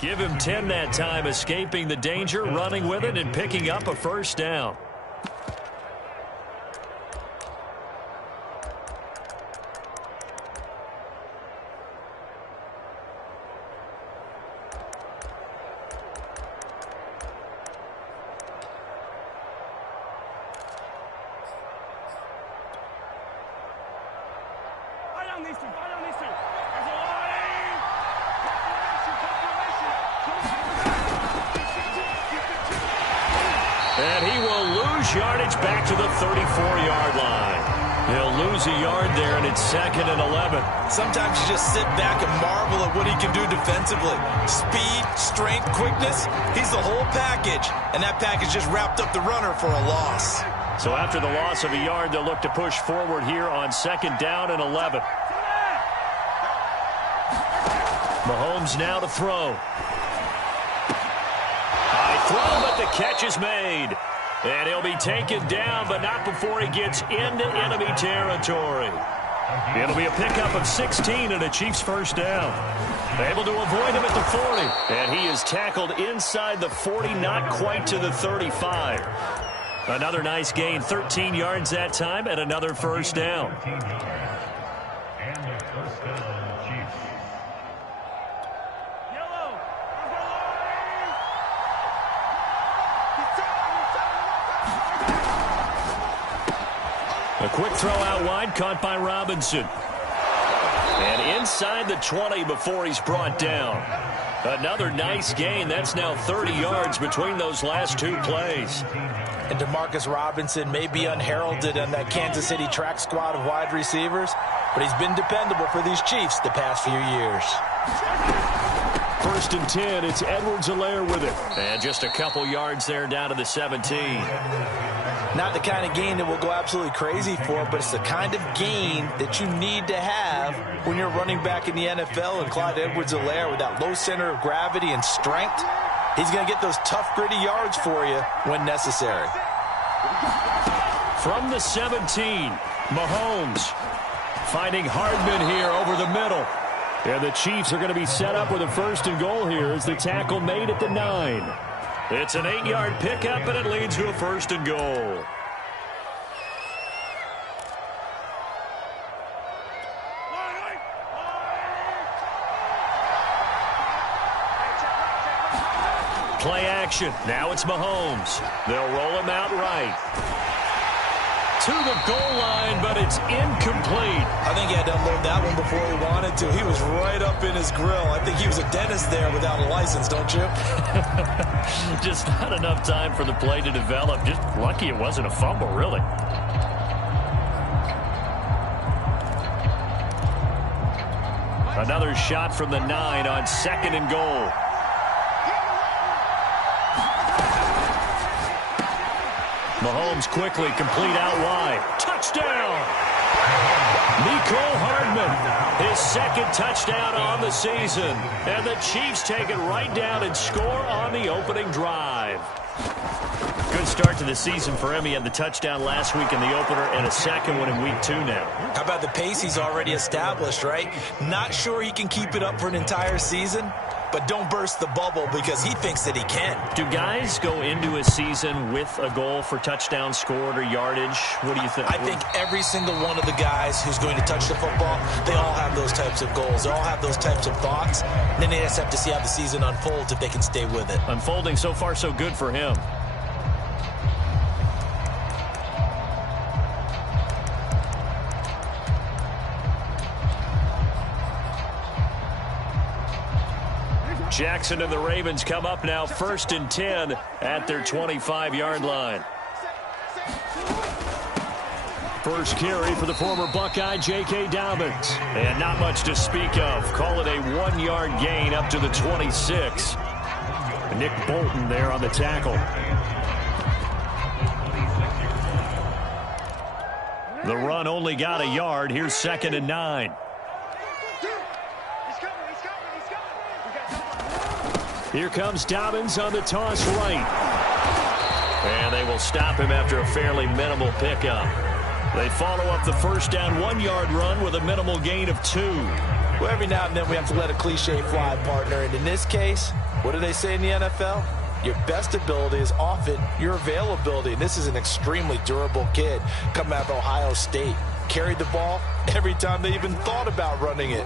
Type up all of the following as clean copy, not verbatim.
Give him 10 that time, escaping the danger, running with it, and picking up a first down. And he will lose yardage back to the 34-yard line. He'll lose a yard there, and it's 2nd and 11. Sometimes you just sit back and marvel at what he can do defensively. Speed, strength, quickness, he's the whole package. And that package just wrapped up the runner for a loss. So after the loss of a yard, they'll look to push forward here on 2nd down and 11. Mahomes now to throw. High throw, but the catch is made. And he'll be taken down, but not before he gets into enemy territory. It'll be a pickup of 16 and a Chiefs first down. Able to avoid him at the 40. And he is tackled inside the 40, not quite to the 35. Another nice gain, 13 yards that time, and another first down. A quick throw out wide, caught by Robinson. And inside the 20 before he's brought down. Another nice gain. That's now 30 yards between those last two plays. And Demarcus Robinson may be unheralded on that Kansas City track squad of wide receivers, but he's been dependable for these Chiefs the past few years. 1st and 10, it's Edwards-Helaire with it. And just a couple yards there down to the 17. Not the kind of gain that we'll go absolutely crazy for, but it's the kind of gain that you need to have when you're running back in the NFL. And Clyde Edwards-Helaire, with that low center of gravity and strength, he's going to get those tough, gritty yards for you when necessary. From the 17, Mahomes finding Hardman here over the middle. And the Chiefs are going to be set up with a 1st and goal here as the tackle made at the 9. It's an 8-yard pickup, and it leads to a 1st and goal. Play action. Now it's Mahomes. They'll roll him out right. To the goal line, but it's incomplete. I think he had to unload that one before he wanted to. He was right up in his grill. I think he was a dentist there without a license, don't you? Just not enough time for the play to develop. Just lucky it wasn't a fumble, really. Another shot from the 9 on 2nd and goal. Mahomes quickly complete out wide. Touchdown! Mecole Hardman, his 2nd touchdown on the season. And the Chiefs take it right down and score on the opening drive. Good start to the season for him. He had the touchdown last week in the opener and a 2nd one in week 2 now. How about the pace he's already established, right? Not sure he can keep it up for an entire season, but don't burst the bubble because he thinks that he can. Do guys go into a season with a goal for touchdown scored or yardage? What do you think? I think every single one of the guys who's going to touch the football, they all have those types of goals. They all have those types of thoughts. Then they just have to see how the season unfolds if they can stay with it. Unfolding so far so good for him. Jackson and the Ravens come up now 1st and 10 at their 25-yard line. First carry for the former Buckeye, J.K. Dobbins. And not much to speak of. Call it a 1-yard gain up to the 26. Nick Bolton there on the tackle. The run only got a yard. Here's 2nd and 9. Here comes Dobbins on the toss right. And they will stop him after a fairly minimal pickup. They follow up the first down 1-yard run with a minimal gain of 2. Well, every now and then we have to let a cliche fly, partner. And in this case, what do they say in the NFL? Your best ability is often your availability. And this is an extremely durable kid coming out of Ohio State. Carried the ball every time they even thought about running it.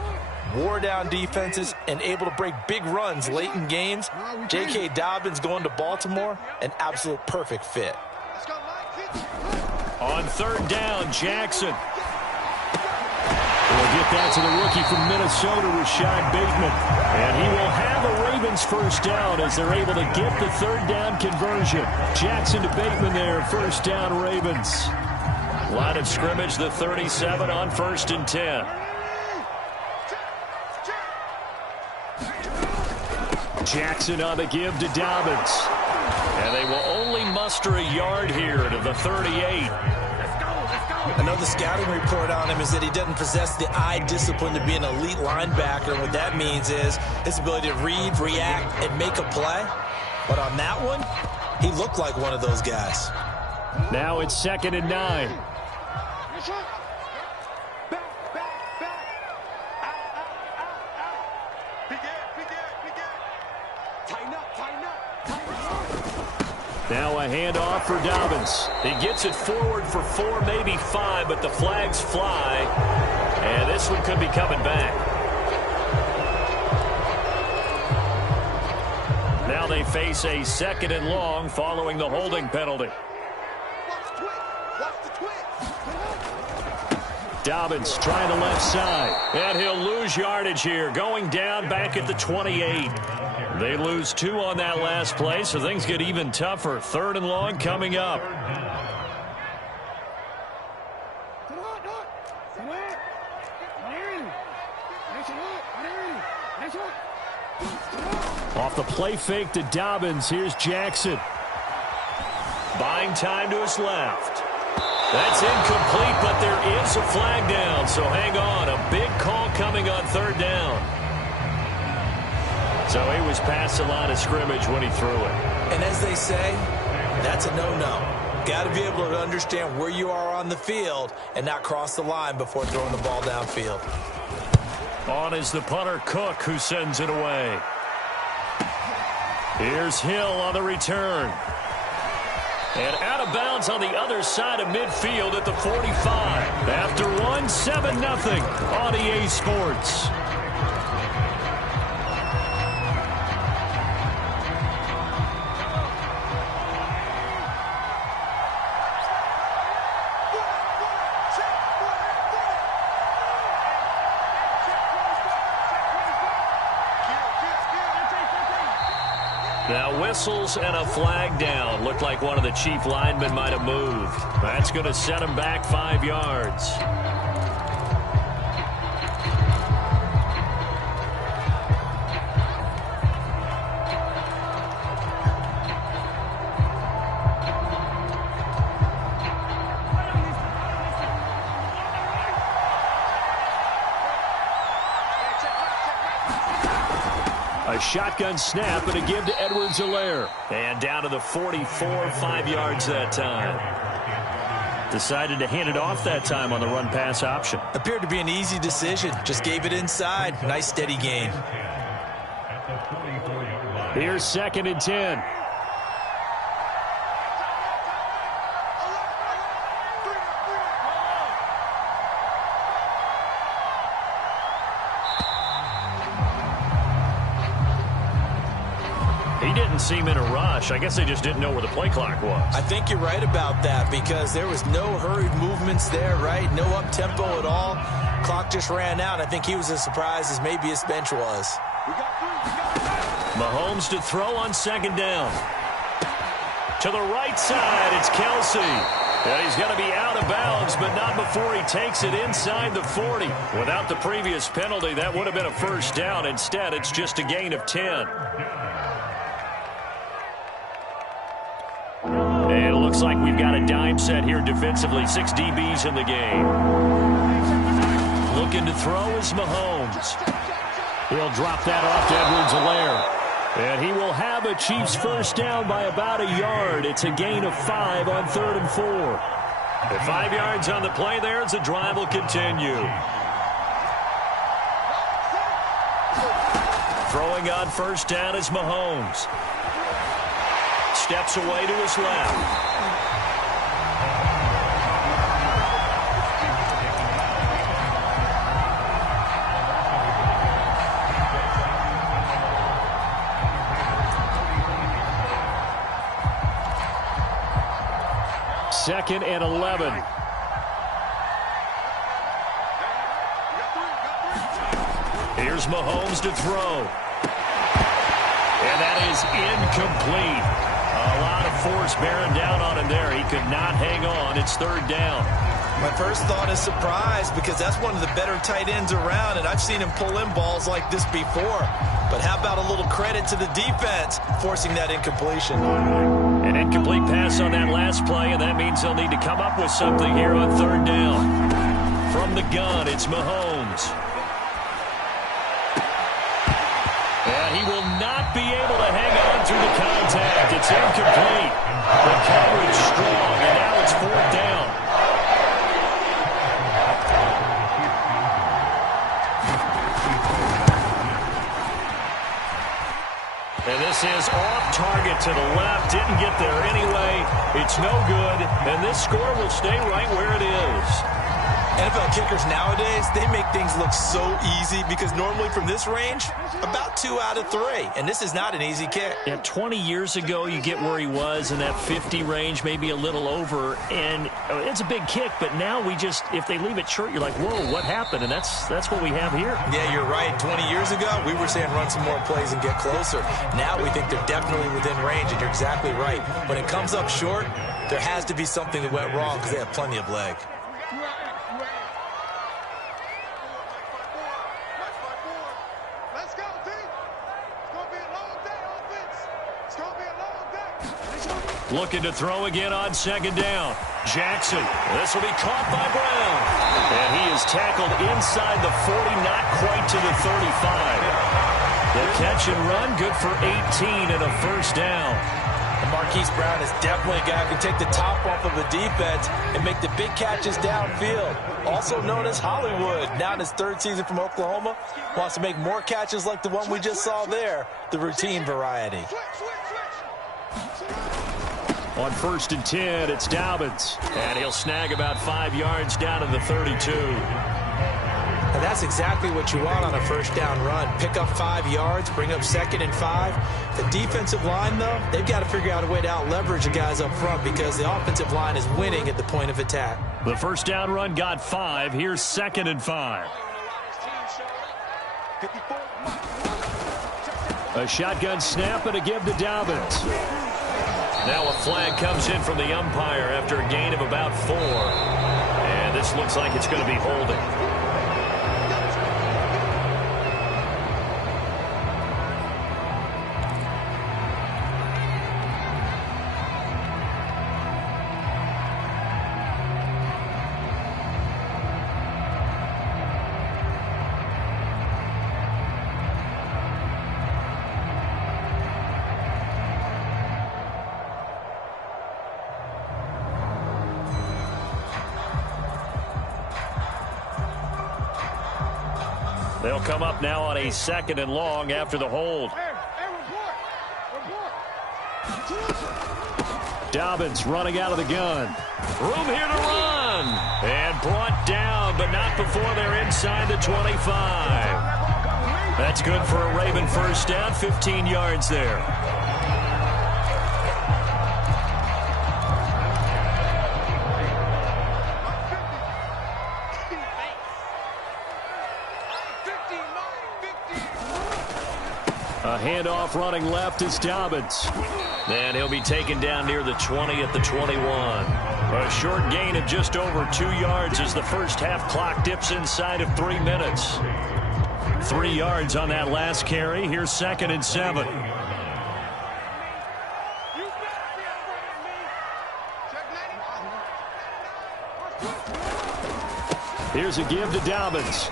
Wore down defenses and able to break big runs late in games. J.K. Dobbins going to Baltimore, an absolute perfect fit. On third down, Jackson. We'll get that to the rookie from Minnesota, Rashad Bateman. And he will have a Ravens first down as they're able to get the third down conversion. Jackson to Bateman there, first down Ravens. Line of scrimmage, the 37 on 1st and 10. Jackson on the give to Dobbins. And they will only muster a yard here to the 38. I know the scouting report on him is that he doesn't possess the eye discipline to be an elite linebacker. What that means is his ability to read, react, and make a play. But on that one, he looked like one of those guys. Now it's 2nd and 9. Now a handoff for Dobbins. He gets it forward for 4, maybe 5, but the flags fly. And this one could be coming back. Now they face a 2nd and long following the holding penalty. Dobbins trying the left side. And he'll lose yardage here. Going down back at the 28. They lose 2 on that last play, so things get even tougher. 3rd and long coming up. Off the play fake to Dobbins. Here's Jackson. Buying time to his left. That's incomplete, but there is a flag down, so hang on. A big call coming on 3rd down. So he was past the line of scrimmage when he threw it. And as they say, that's a no-no. Got to be able to understand where you are on the field and not cross the line before throwing the ball downfield. On is the punter, Cook, who sends it away. Here's Hill on the return. And out of bounds on the other side of midfield at the 45. After one, 7-0 on EA Sports. Now whistles and a flag down. Looked like one of the chief linemen might have moved. That's going to set him back 5 yards. A shotgun snap and a give to Edwards-Helaire. And down to the 44, 5 yards that time. Decided to hand it off that time on the run-pass option. Appeared to be an easy decision. Just gave it inside. Nice steady gain. Here's 2nd and 10. He didn't seem in a rush. I guess they just didn't know where the play clock was. I think you're right about that because there was no hurried movements there, right? No up-tempo at all. Clock just ran out. I think he was as surprised as maybe his bench was. Mahomes to throw on 2nd down. To the right side, it's Kelsey. And he's going to be out of bounds, but not before he takes it inside the 40. Without the previous penalty, that would have been a first down. Instead, it's just a gain of 10. And it looks like we've got a dime set here defensively. 6 DBs in the game. Looking to throw is Mahomes. He'll drop that off to Edwards-Helaire. And he will have a Chiefs first down by about a yard. It's a gain of 5 on 3rd and 4. At 5 yards on the play there as the drive will continue. Throwing on first down is Mahomes. Steps away to his left. Second and 11. Here's Mahomes to throw. And that is incomplete. A lot of force bearing down on him there. He could not hang on. It's third down. My first thought is surprise because that's one of the better tight ends around, and I've seen him pull in balls like this before. But how about a little credit to the defense forcing that incompletion? An incomplete pass on that last play, and that means they'll need to come up with something here on third down. From the gun, it's Mahomes. And he will not be able to hang on through the contact. It's incomplete. The coverage strong, and now it's fourth down. And this is off target to the left. Didn't get there anyway. It's no good. And this score will stay right where it is. NFL kickers nowadays, they make things look so easy because normally from this range, about 2 out of 3. And this is not an easy kick. Yeah, 20 years ago, you get where he was in that 50 range, maybe a little over. And it's a big kick, but now we just, if they leave it short, you're like, whoa, what happened? And that's what we have here. Yeah, you're right. 20 years ago, we were saying run some more plays and get closer. Now we think they're definitely within range, and you're exactly right. When it comes up short, there has to be something that went wrong because they have plenty of leg. Looking to throw again on second down. Jackson. This will be caught by Brown. And he is tackled inside the 40, not quite to the 35. The catch and run, good for 18 and a first down. And Marquise Brown is definitely a guy who can take the top off of the defense and make the big catches downfield. Also known as Hollywood. Now in his third season from Oklahoma, wants to make more catches like the one we just saw there, the routine variety. On first and 10, it's Dobbins. And he'll snag about 5 yards down to the 32. And that's exactly what you want on a first down run. Pick up 5 yards, bring up second and 5. The defensive line, though, they've got to figure out a way to out-leverage the guys up front because the offensive line is winning at the point of attack. The first down run got 5. Here's second and 5. A shotgun snap and a give to Dobbins. Now a flag comes in from the umpire after a gain of about 4. And this looks like it's going to be holding. They'll come up now on a second and long after the hold. Dobbins running out of the gun. Room here to run. And brought down, but not before they're inside the 25. That's good for a Raven first down, 15 yards there. A handoff running left is Dobbins. And he'll be taken down near the 20 at the 21. A short gain of just over 2 yards as the first half clock dips inside of 3 minutes. 3 yards on that last carry. Here's second and 7. Here's a give to Dobbins.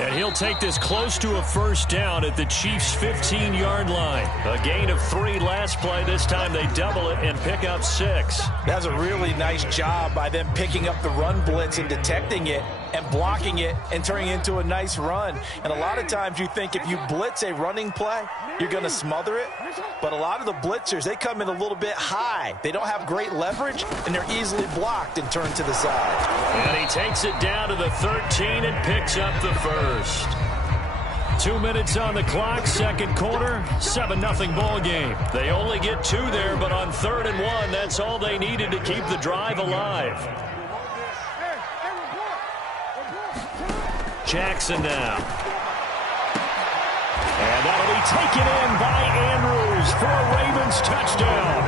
And he'll take this close to a first down at the Chiefs' 15-yard line. A gain of 3 last play. This time they double it and pick up 6. That's a really nice job by them picking up the run blitz and detecting it and blocking it and turning it into a nice run. And a lot of times you think if you blitz a running play, you're going to smother it. But a lot of the blitzers, they come in a little bit high. They don't have great leverage, and they're easily blocked and turned to the side. And he takes it down to the 13 and picks up the first. 2 minutes on the clock, second quarter, 7-0 ball game. They only get 2 there, but on 3rd and 1, that's all they needed to keep the drive alive. Jackson now. And that'll be taken in by Andrews for a Ravens touchdown.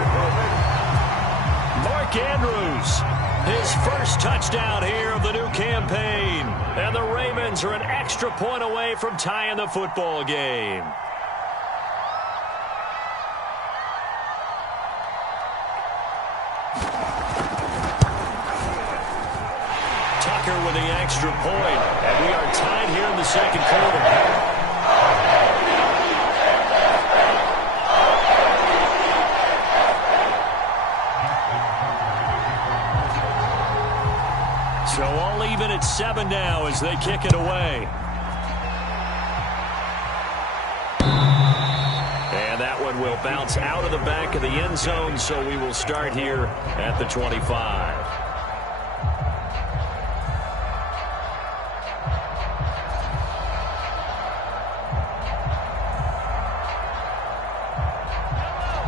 Mark Andrews, his first touchdown here of the new campaign. And the Ravens are an extra point away from tying the football game. Tucker with the extra point. And we are tied here in the second quarter. So all even at 7 now as they kick it away. And that one will bounce out of the back of the end zone, so we will start here at the 25.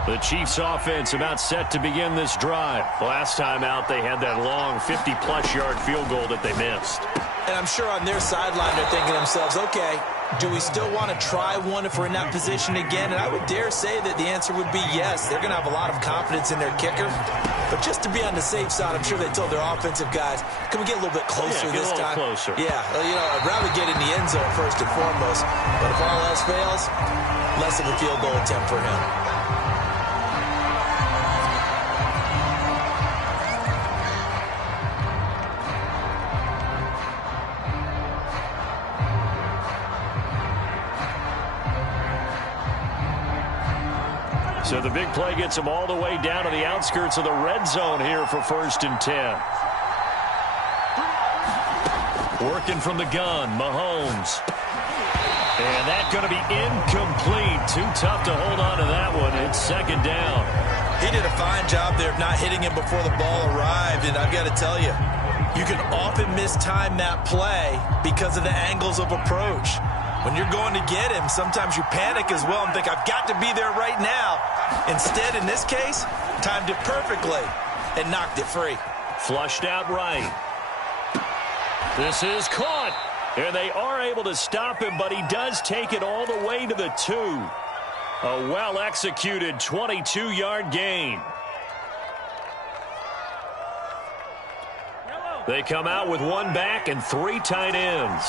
The Chiefs offense about set to begin this drive. Last time out, they had that long 50-plus yard field goal that they missed. And I'm sure on their sideline they're thinking to themselves, okay, do we still want to try one if we're in that position again? And I would dare say that the answer would be yes. They're going to have a lot of confidence in their kicker. But just to be on the safe side, I'm sure they told their offensive guys, can we get a little bit closer this time? Closer. Yeah, you know, I'd rather get in the end zone first and foremost. But if all else fails, less of a field goal attempt for him. So the big play gets them all the way down to the outskirts of the red zone here for 1st and 10. Working from the gun, Mahomes. And that's going to be incomplete. Too tough to hold on to that one. It's 2nd down. He did a fine job there of not hitting him before the ball arrived. And I've got to tell you, you can often mistime that play because of the angles of approach. When you're going to get him, sometimes you panic as well and think, I've got to be there right now. Instead, in this case, timed it perfectly and knocked it free. Flushed out right. This is caught. And they are able to stop him, but he does take it all the way to the 2. A well-executed 22-yard gain. They come out with 1 back and 3 tight ends.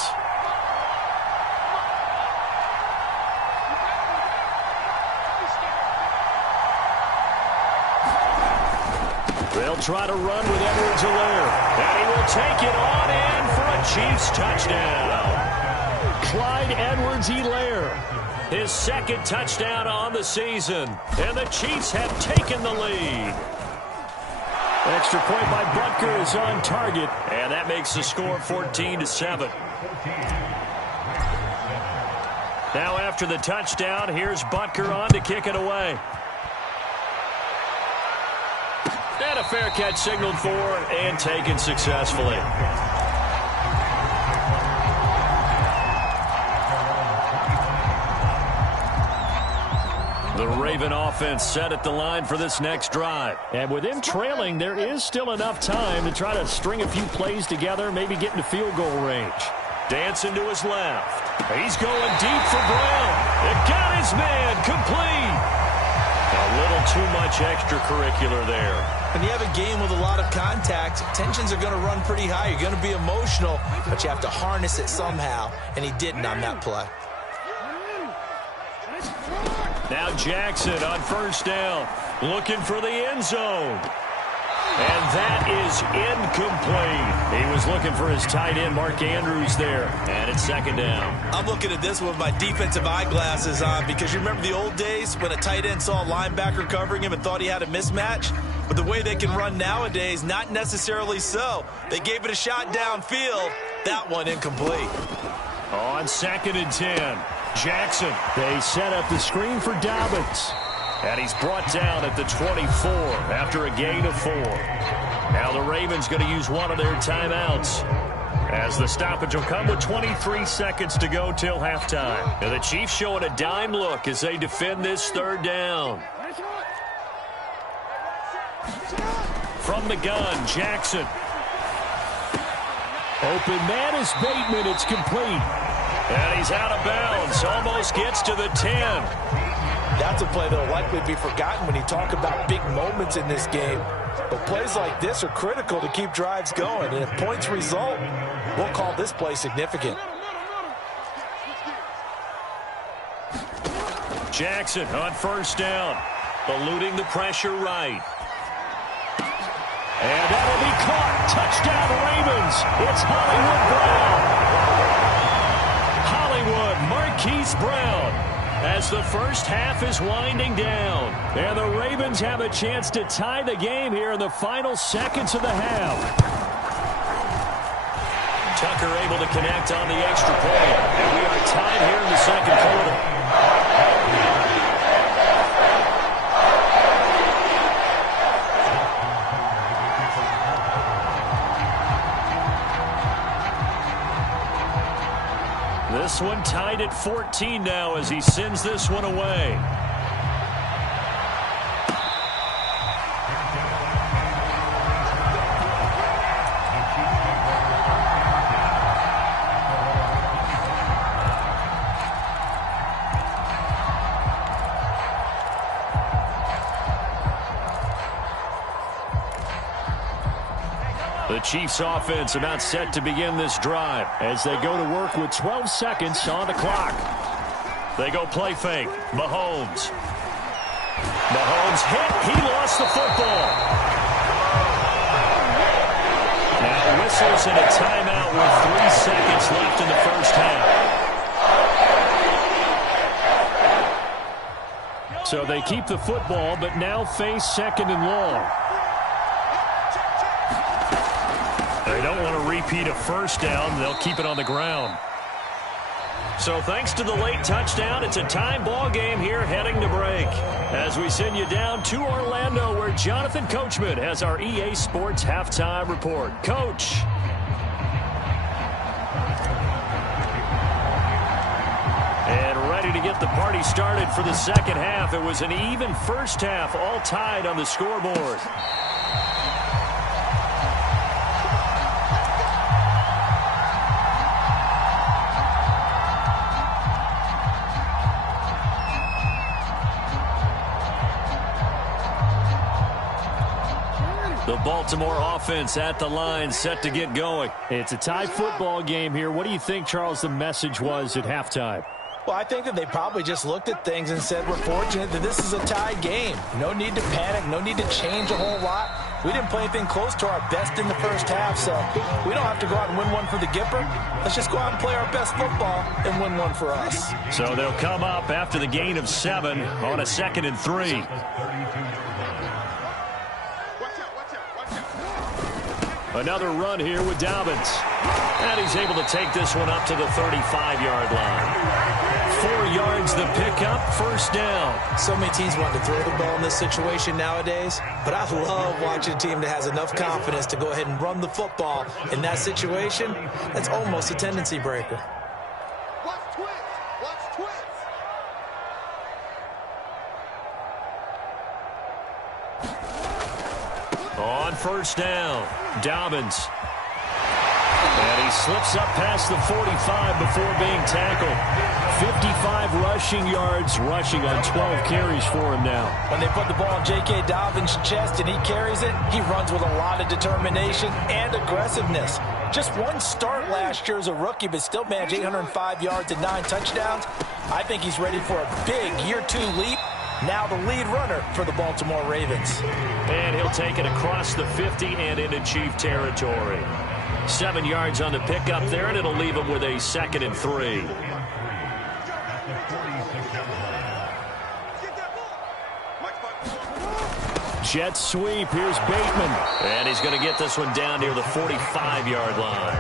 They'll try to run with Edwards-Helaire. And he will take it on in for a Chiefs touchdown. Clyde Edwards-Helaire, his 2nd touchdown on the season. And the Chiefs have taken the lead. Extra point by Butker is on target. And that makes the score 14-7. Now after the touchdown, here's Butker on to kick it away. And a fair catch signaled for and taken successfully. The Raven offense set at the line for this next drive. And with him trailing, there is still enough time to try to string a few plays together, maybe get into field goal range. Dancing to his left. He's going deep for Brown. It got his man complete. A little too much extracurricular there. When you have a game with a lot of contact, tensions are going to run pretty high. You're going to be emotional, but you have to harness it somehow, and he didn't on that play. Now Jackson on 1st down, looking for the end zone. And that is incomplete. He was looking for his tight end, Mark Andrews, there. And it's 2nd down. I'm looking at this with my defensive eyeglasses on because you remember the old days when a tight end saw a linebacker covering him and thought he had a mismatch? But the way they can run nowadays, not necessarily so. They gave it a shot downfield, That one incomplete. On 2nd and 10, Jackson. They set up the screen for Dobbins. And he's brought down at the 24 after a gain of 4. Now the Ravens going to use one of their timeouts, as the stoppage will come with 23 seconds to go till halftime. And the Chiefs showing a dime look as they defend this 3rd down. From the gun, Jackson. Open man is Bateman. It's complete. And he's out of bounds. Almost gets to the 10. That's a play that will likely be forgotten when you talk about big moments in this game. But plays like this are critical to keep drives going. And if points result, we'll call this play significant. Jackson on 1st down. Eluding the pressure right. And that'll be caught. Touchdown Ravens. It's Hollywood Brown. Hollywood Marquise Brown, as the first half is winding down. And the Ravens have a chance to tie the game here in the final seconds of the half. Tucker able to connect on the extra point. And we are tied here in the 2nd quarter. This one tied at 14 now as he sends this one away. The Chiefs offense about set to begin this drive as they go to work with 12 seconds on the clock. They go play fake. Mahomes. Mahomes hit. He lost the football. Now whistles and a timeout with 3 seconds left in the first half. So they keep the football but now face 2nd and long. They don't want to repeat a first down. They'll keep it on the ground. So thanks to the late touchdown, it's a tie ball game here heading to break. As we send you down to Orlando, where Jonathan Coachman has our EA Sports halftime report. Coach. And ready to get the party started for the 2nd half. It was an even first half, all tied on the scoreboard. The Baltimore offense at the line, set to get going. It's a tie football game here. What do you think, Charles, the message was at halftime? Well, I think that they probably just looked at things and said, we're fortunate that this is a tie game. No need to panic, no need to change a whole lot. We didn't play anything close to our best in the first half, so we don't have to go out and win one for the Gipper. Let's just go out and play our best football and win one for us. So they'll come up after the gain of 7 on a 2nd and 3. Another run here with Dobbins. And he's able to take this one up to the 35-yard line. 4 yards the pickup, first down. So many teams want to throw the ball in this situation nowadays, but I love watching a team that has enough confidence to go ahead and run the football. In that situation, that's almost a tendency breaker. On first down, Dobbins. And he slips up past the 45 before being tackled. 55 rushing yards, rushing on 12 carries for him now. When they put the ball in J.K. Dobbins' chest and he carries it, he runs with a lot of determination and aggressiveness. Just one start last year as a rookie, but still managed 805 yards and 9 touchdowns. I think he's ready for a big year 2 leap. Now the lead runner for the Baltimore Ravens. And he'll take it across the 50 and into Chief territory. 7 yards on the pickup there, and it'll leave him with a 2nd and 3. Jet sweep. Here's Bateman. And he's going to get this one down near the 45-yard line.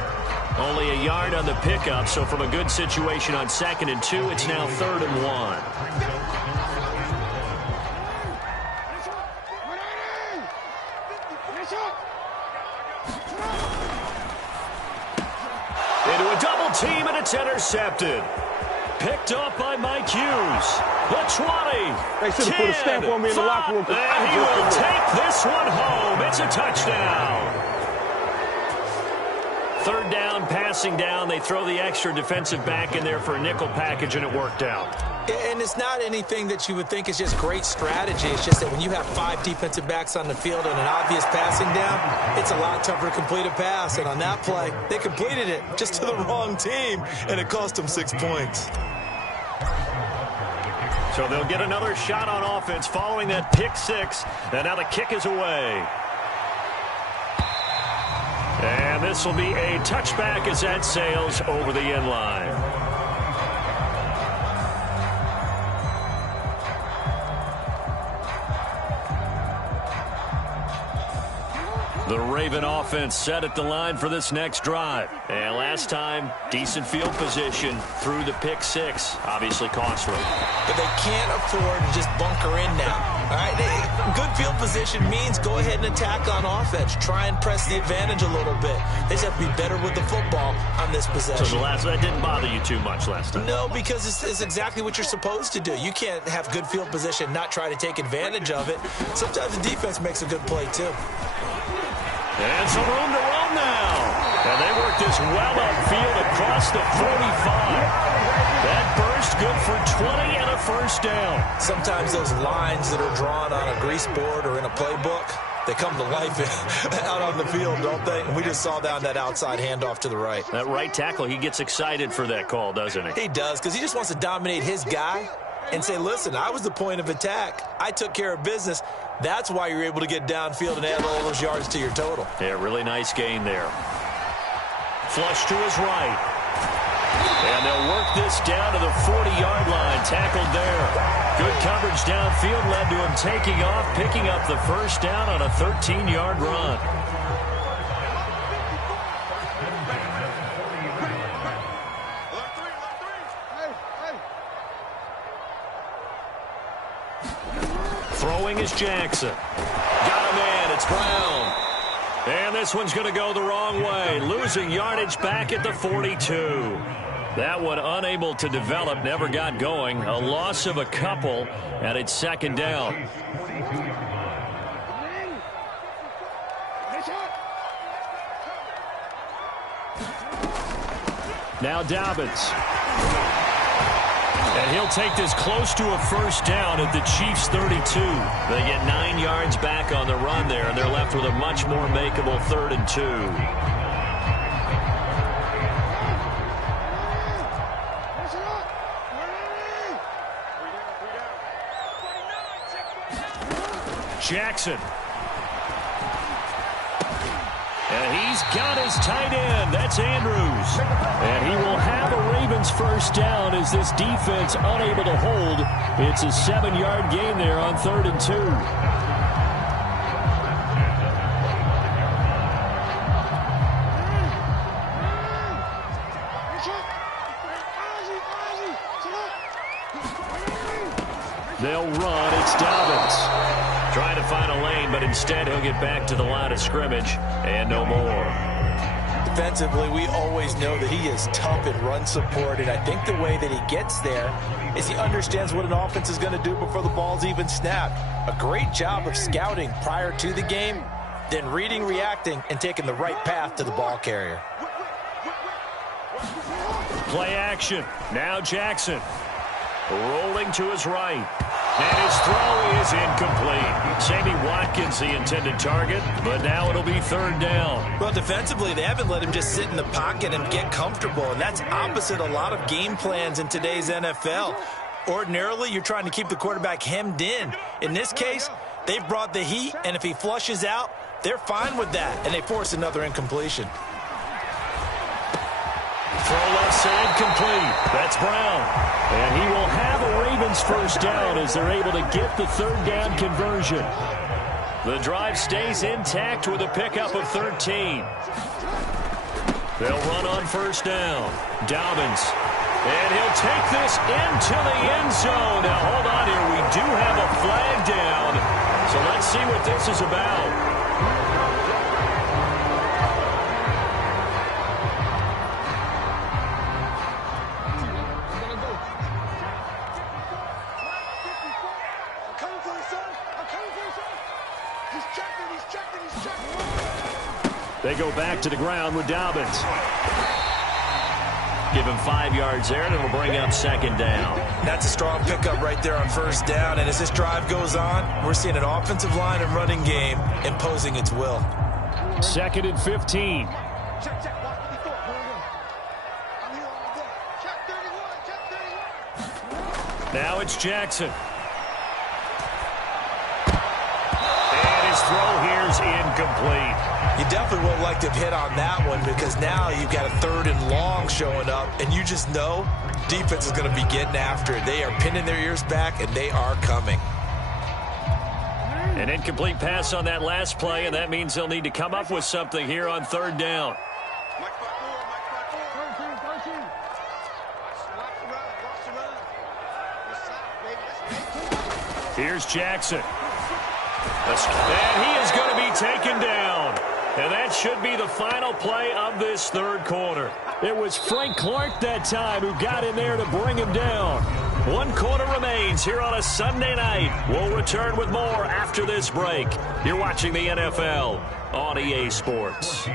Only a yard on the pickup, so from a good situation on 2nd and 2, it's now 3rd and 1. Into a double team, and it's intercepted. Picked up by Mike Hughes. The 20. They should have put a stamp on me in the locker room. And he will take this one home. It's a touchdown. 3rd down, passing down. They throw the extra defensive back in there for a nickel package, and it worked out. And it's not anything that you would think is just great strategy. It's just that when you have 5 defensive backs on the field and an obvious passing down, it's a lot tougher to complete a pass. And on that play, they completed it just to the wrong team, and it cost them 6 points. So they'll get another shot on offense following that pick 6. And now the kick is away. And this will be a touchback as that sails over the end line. The Raven offense set at the line for this next drive. And last time, decent field position through the pick 6. Obviously costly. But they can't afford to just bunker in now. All right, good field position means go ahead and attack on offense. Try and press the advantage a little bit. They just have to be better with the football on this possession. So that didn't bother you too much last time? No, because it's exactly what you're supposed to do. You can't have good field position, not try to take advantage of it. Sometimes the defense makes a good play, too. And some room to run now. And they work this well upfield across the 45. That burst good for 20 and a first down. Sometimes those lines that are drawn on a grease board or in a playbook, they come to life out on the field, don't they? And we just saw down that outside handoff to the right. That right tackle, he gets excited for that call, doesn't he? He does, because he just wants to dominate his guy and say, listen, I was the point of attack. I took care of business. That's why you're able to get downfield and add all those yards to your total. Yeah, really nice gain there. Flush to his right. And they'll work this down to the 40-yard line. Tackled there. Good coverage downfield led to him taking off, picking up the first down on a 13-yard run. Throwing is Jackson. Got a man. It's Brown. And this one's going to go the wrong way. Losing yardage back at the 42. That one unable to develop, never got going. A loss of a couple, and it's 2nd down. Now Dobbins. And he'll take this close to a first down at the Chiefs' 32. They get 9 yards back on the run there, and they're left with a much more makeable 3rd and 2. Jackson. And he's got his tight end. That's Andrews. And he will have a Ravens first down as this defense unable to hold. It's a 7-yard gain there on 3rd and 2. They'll run. It's Dobbins. Trying to find a lane, but instead he'll get back to the line of scrimmage and no more. Defensively, we always know that he is tough in run support, and I think the way that he gets there is he understands what an offense is going to do before the ball's even snapped. A great job of scouting prior to the game, then reading, reacting, and taking the right path to the ball carrier. Play action. Now Jackson. Rolling to his right. And his throw is incomplete. Sammy Watkins, the intended target, but now it'll be 3rd down. Well, defensively, they haven't let him just sit in the pocket and get comfortable, and that's opposite a lot of game plans in today's NFL. Ordinarily, you're trying to keep the quarterback hemmed in. In this case, they've brought the heat, and if he flushes out, they're fine with that, and they force another incompletion. Throw left side complete. That's Brown. And he will have a Ravens first down as they're able to get the 3rd down conversion. The drive stays intact with a pickup of 13. They'll run on first down. Dobbins. And he'll take this into the end zone. Now, hold on here. We do have a flag down. So let's see what this is about. They go back to the ground with Dobbins. Give him 5 yards there, and it'll bring up second down. That's a strong pickup right there on first down. And as this drive goes on, we're seeing an offensive line and running game imposing its will. 2nd and 15. Now it's Jackson. And his throw here's incomplete. You definitely would have liked to have hit on that one because now you've got a 3rd and long showing up, and you just know defense is going to be getting after it. They are pinning their ears back, and they are coming. An incomplete pass on that last play, and that means they'll need to come up with something here on 3rd down. Here's Jackson. And he is going to be taken down. And that should be the final play of this 3rd quarter. It was Frank Clark that time who got in there to bring him down. 1 quarter remains here on a Sunday night. We'll return with more after this break. You're watching the NFL on EA Sports.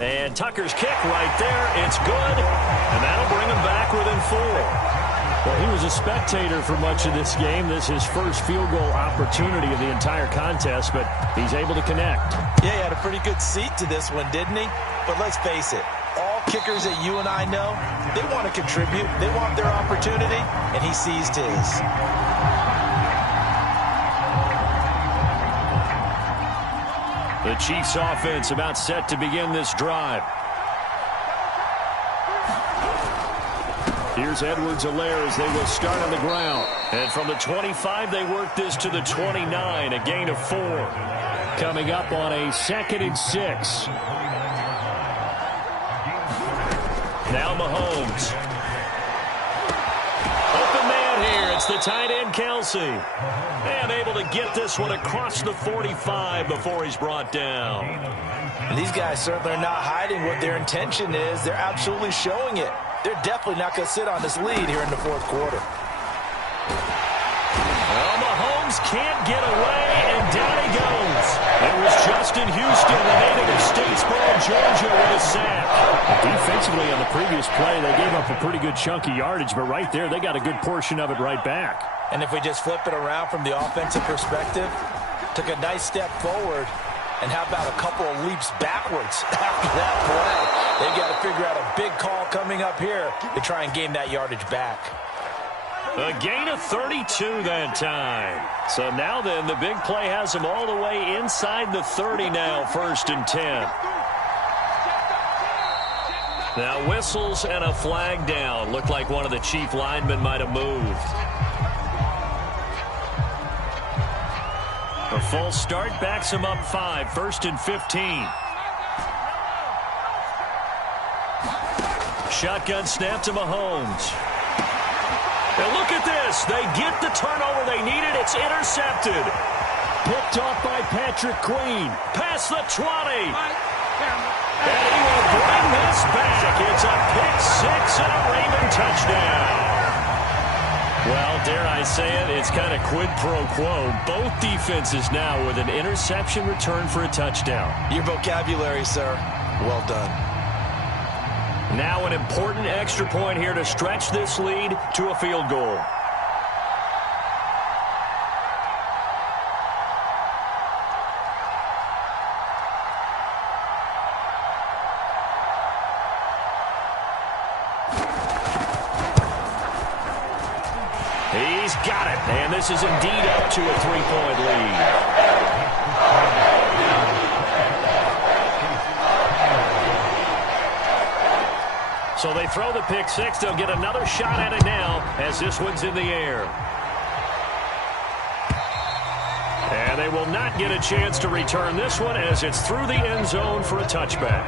And Tucker's kick right there. It's good. And that'll bring him back within 4. Well, he was a spectator for much of this game. This is his first field goal opportunity of the entire contest, but he's able to connect. Yeah, he had a pretty good seat to this one, didn't he? But let's face it, all kickers that you and I know, they want to contribute. They want their opportunity, and he seized his. The Chiefs offense about set to begin this drive. Here's Edwards-Helaire as they will start on the ground. And from the 25, they work this to the 29, a gain of 4. Coming up on a 2nd and 6. Now Mahomes. Open man here. It's the tight end, Kelsey. And able to get this one across the 45 before he's brought down. And these guys certainly are not hiding what their intention is. They're absolutely showing it. They're definitely not going to sit on this lead here in the 4th quarter. Well, Mahomes can't get away, and down he goes. It was Justin Houston, the native of Statesboro, Georgia, with a sack. Defensively on the previous play, they gave up a pretty good chunk of yardage, but right there, they got a good portion of it right back. And if we just flip it around from the offensive perspective, took a nice step forward, and how about a couple of leaps backwards after that play? They've got to figure out a big call coming up here to try and gain that yardage back. A gain of 32 that time. So now then, the big play has them all the way inside the 30 now, 1st and 10. Now whistles and a flag down. Looked like one of the Chief linemen might have moved. A false start backs him up 5, 1st and 15. Shotgun snap to Mahomes. And look at this. They get the turnover they needed. It's intercepted. Picked off by Patrick Queen. Past the 20. And he will bring this back. It's a pick 6 and a Raven touchdown. Well, dare I say it, it's kind of quid pro quo. Both defenses now with an interception return for a touchdown. Your vocabulary, sir. Well done. Now an important extra point here to stretch this lead to a field goal. He's got it, and this is indeed up to a 3-point lead. So they throw the pick 6. They'll get another shot at it now as this one's in the air. And they will not get a chance to return this one as it's through the end zone for a touchback.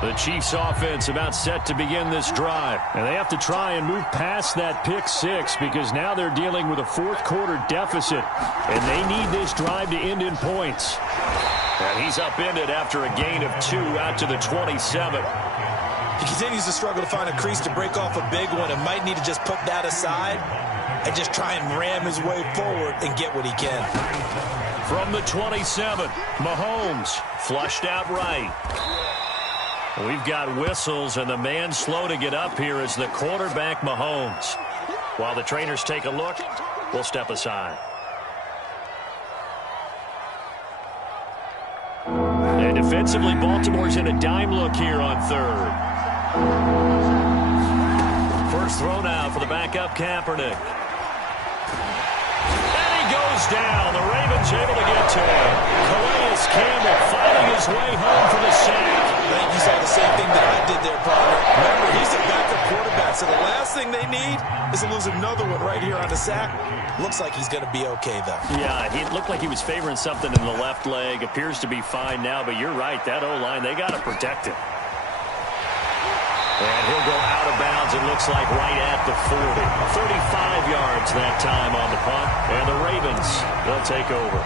The Chiefs offense about set to begin this drive. And they have to try and move past that pick six because now they're dealing with a fourth quarter deficit. And they need this drive to end in points. And he's upended after a gain of 2 out to the 27. He continues to struggle to find a crease to break off a big one and might need to just put that aside and just try and ram his way forward and get what he can. From the 27, Mahomes flushed out right. We've got whistles, and the man slow to get up here is the quarterback, Mahomes. While the trainers take a look, we'll step aside. And defensively, Baltimore's in a dime look here on third. First throw now for the backup, Kaepernick. And he goes down. The Ravens able to get to him. Calais Campbell fighting his way home for the sack. I think you saw the same thing that I did there, partner. Remember, he's a backup quarterback, so the last thing they need is to lose another one right here on the sack. Looks like he's going to be okay, though. Yeah, he looked like he was favoring something in the left leg. Appears to be fine now, but you're right. That O-line, they got to protect him. And he'll go out of bounds, it looks like, right at the 40. 35 yards that time on the punt. And the Ravens, they'll take over.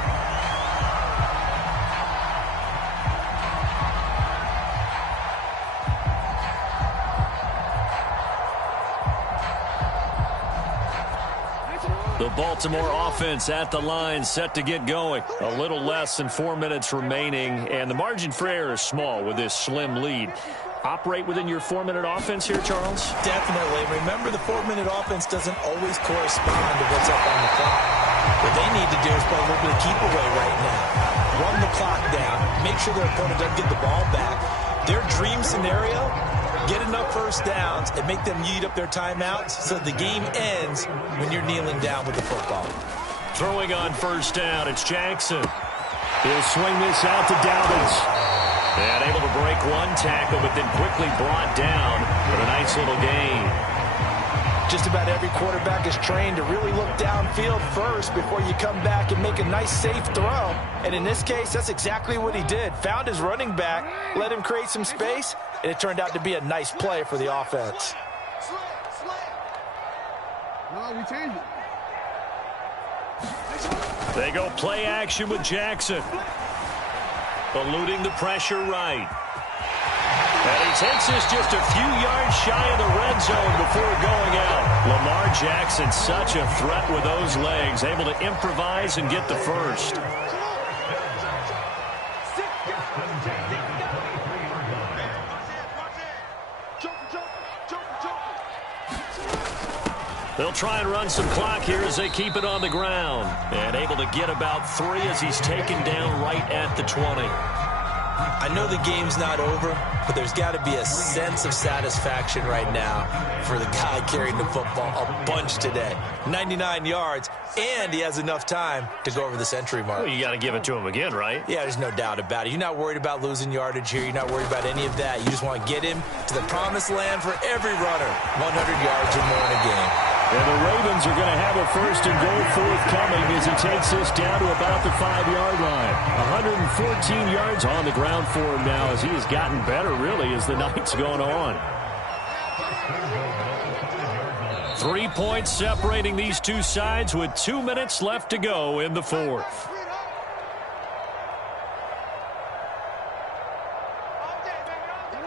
The Baltimore offense at the line, set to get going. A little less than 4 minutes remaining, and the margin for error is small with this slim lead. Operate within your 4-minute offense here, Charles? Definitely. Remember, the 4-minute offense doesn't always correspond to what's up on the clock. What they need to do is play a little bit of keep away right now. Run the clock down. Make sure their opponent doesn't get the ball back. Their dream scenario, get enough first downs and make them eat up their timeouts so the game ends when you're kneeling down with the football. Throwing on first down, it's Jackson. He'll swing this out to Dobbins. And able to break one tackle, but then quickly brought down with a nice little gain. Just about every quarterback is trained to really look downfield first before you come back and make a nice, safe throw. And in this case, that's exactly what he did. Found his running back, let him create some space, and it turned out to be a nice play for the offense. No, we changed it. They go play action with Jackson. Eluding the pressure right. And he takes this just a few yards shy of the red zone before going out. Lamar Jackson, such a threat with those legs, able to improvise and get the first. They'll try and run some clock here as they keep it on the ground. And able to get about 3 as he's taken down right at the 20. I know the game's not over, but there's got to be a sense of satisfaction right now for the guy carrying the football a bunch today. 99 yards, and he has enough time to go over the century mark. Well, you got to give it to him again, right? Yeah, there's no doubt about it. You're not worried about losing yardage here. You're not worried about any of that. You just want to get him to the promised land for every runner. 100 yards or more in a game. And the Ravens are going to have a first and goal forthcoming as he takes this down to about the 5-yard line. 114 yards on the ground for him now as he has gotten better, really, as the night's gone on. 3 points separating these two sides with 2 minutes left to go in the fourth.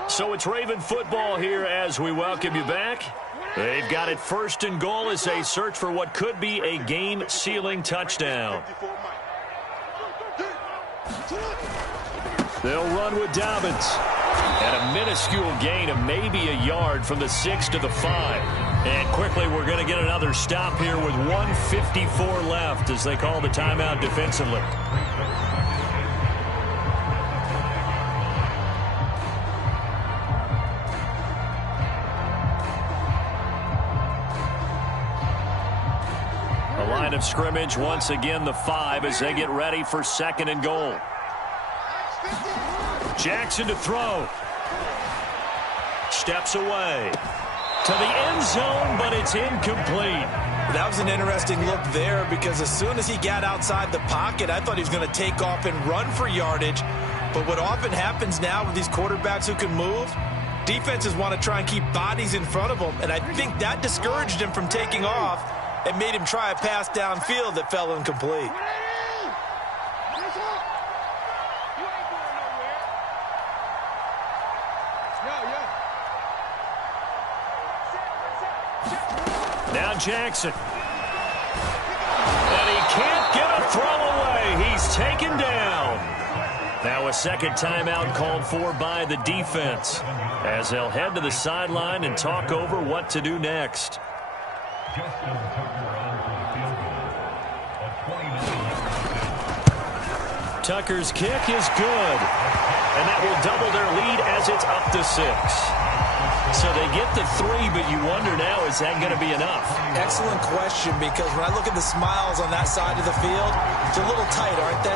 So it's Raven football here as we welcome you back. They've got it first and goal as they search for what could be a game-sealing touchdown. They'll run with Dobbins. And a minuscule gain of maybe a yard from the 6 to the 5. And quickly we're going to get another stop here with 1:54 left as they call the timeout defensively. Line of scrimmage once again the 5 as they get ready for second and goal. Jackson to throw. Steps away to the end zone, but it's incomplete. That was an interesting look there because as soon as he got outside the pocket, I thought he was going to take off and run for yardage. But what often happens now with these quarterbacks who can move, defenses want to try and keep bodies in front of them, and I think that discouraged him from taking off and made him try a pass downfield that fell incomplete. Now Jackson. And he can't get a throw away. He's taken down. Now a second timeout called for by the defense as they'll head to the sideline and talk over what to do next. Tucker's kick is good. And that will double their lead as it's up to 6. So they get the 3, but you wonder now, is that going to be enough? Excellent question, because when I look at the smiles on that side of the field, they're a little tight, aren't they?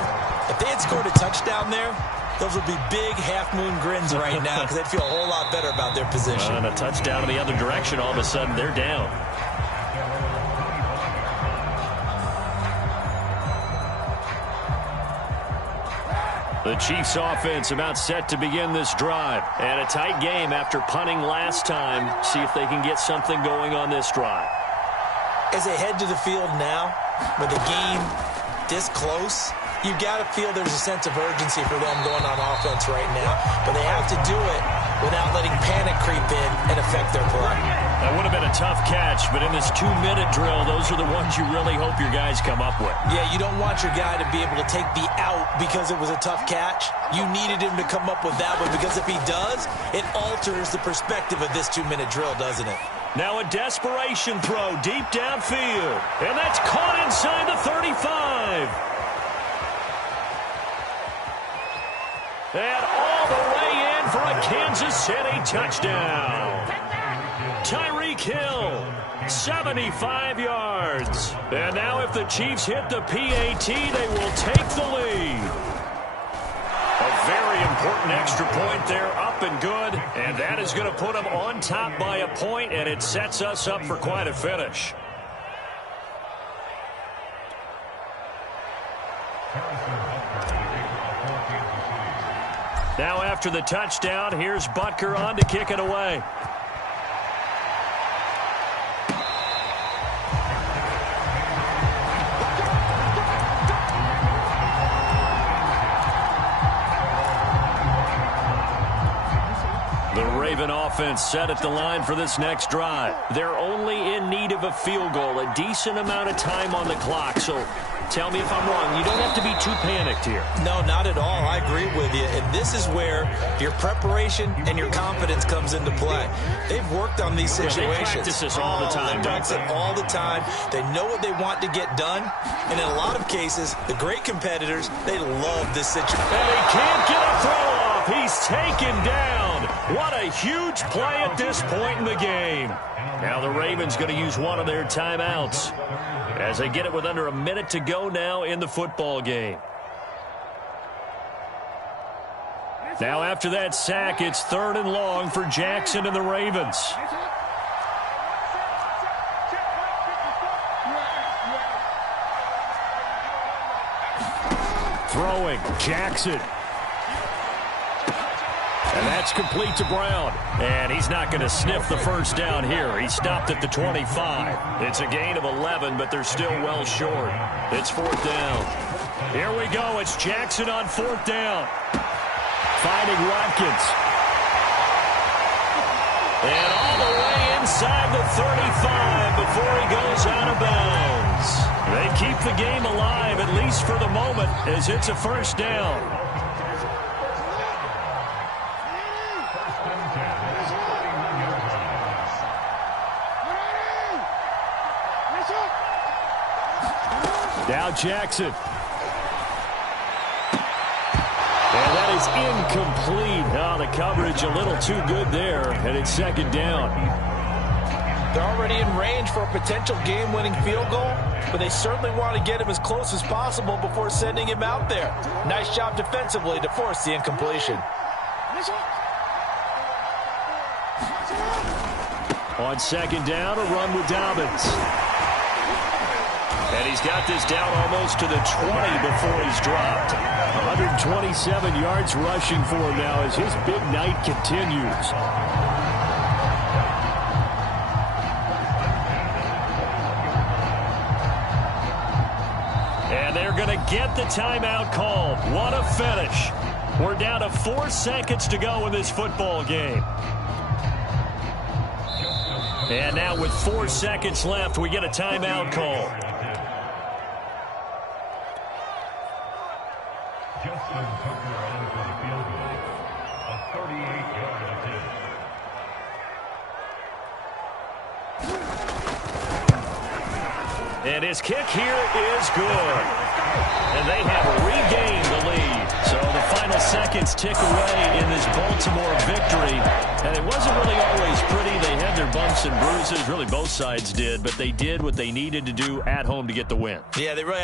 If they had scored a touchdown there, those would be big half-moon grins right now because they'd feel a whole lot better about their position. And a touchdown in the other direction, all of a sudden they're down. The Chiefs offense about set to begin this drive. And a tight game after punting last time. See if they can get something going on this drive. As they head to the field now, with the game this close, you've got to feel there's a sense of urgency for them going on offense right now. But they have to do it without letting panic creep in and affect their play. That would have been a tough catch, but in this 2-minute drill, those are the ones you really hope your guys come up with. Yeah, you don't want your guy to be able to take the out because it was a tough catch. You needed him to come up with that one because if he does, it alters the perspective of this 2-minute drill, doesn't it? Now a desperation throw deep downfield, and that's caught inside the 35. And all the way in for a Kansas City touchdown. Tyreek Hill, 75 yards. And now if the Chiefs hit the PAT, they will take the lead. A very important extra point there, up and good. And that is going to put them on top by a point, and it sets us up for quite a finish. Now after the touchdown, here's Butker on to kick it away. The Raven offense set at the line for this next drive. They're only in need of a field goal, a decent amount of time on the clock. So tell me if I'm wrong. You don't have to be too panicked here. No, not at all. I agree with you. And this is where your preparation and your confidence comes into play. They've worked on these situations. Yeah, they practice this all the time. They practice it all the time. They know what they want to get done. And in a lot of cases, the great competitors, they love this situation. And he can't get a throw off. He's taken down. What a huge play at this point in the game. Now the Ravens going to use one of their timeouts as they get it with under a minute to go now in the football game. Now after that sack, it's 3rd and long for Jackson and the Ravens. Throwing, Jackson. And that's complete to Brown. And he's not going to sniff the first down here. He stopped at the 25. It's a gain of 11, but they're still well short. It's 4th down. Here we go. It's Jackson on 4th down. Finding Watkins. And all the way inside the 35 before he goes out of bounds. They keep the game alive, at least for the moment, as it's a 1st down. Now Jackson. And that is incomplete. Oh, the coverage a little too good there, and it's 2nd down. They're already in range for a potential game-winning field goal, but they certainly want to get him as close as possible before sending him out there. Nice job defensively to force the incompletion. On 2nd down, a run with Dobbins. And he's got this down almost to the 20 before he's dropped. 127 yards rushing for him now as his big night continues. And they're going to get the timeout called. What a finish. We're down to 4 seconds to go in this football game. And now with 4 seconds left, we get a timeout call. Justin Tucker on for the field goal. A 38-yard attempt. And his kick here is good. And they have regained the lead. So the final seconds tick away in this Baltimore victory. And it wasn't really always pretty. They had their bumps and bruises. Really, both sides did. But they did what they needed to do at home to get the win. Yeah, they really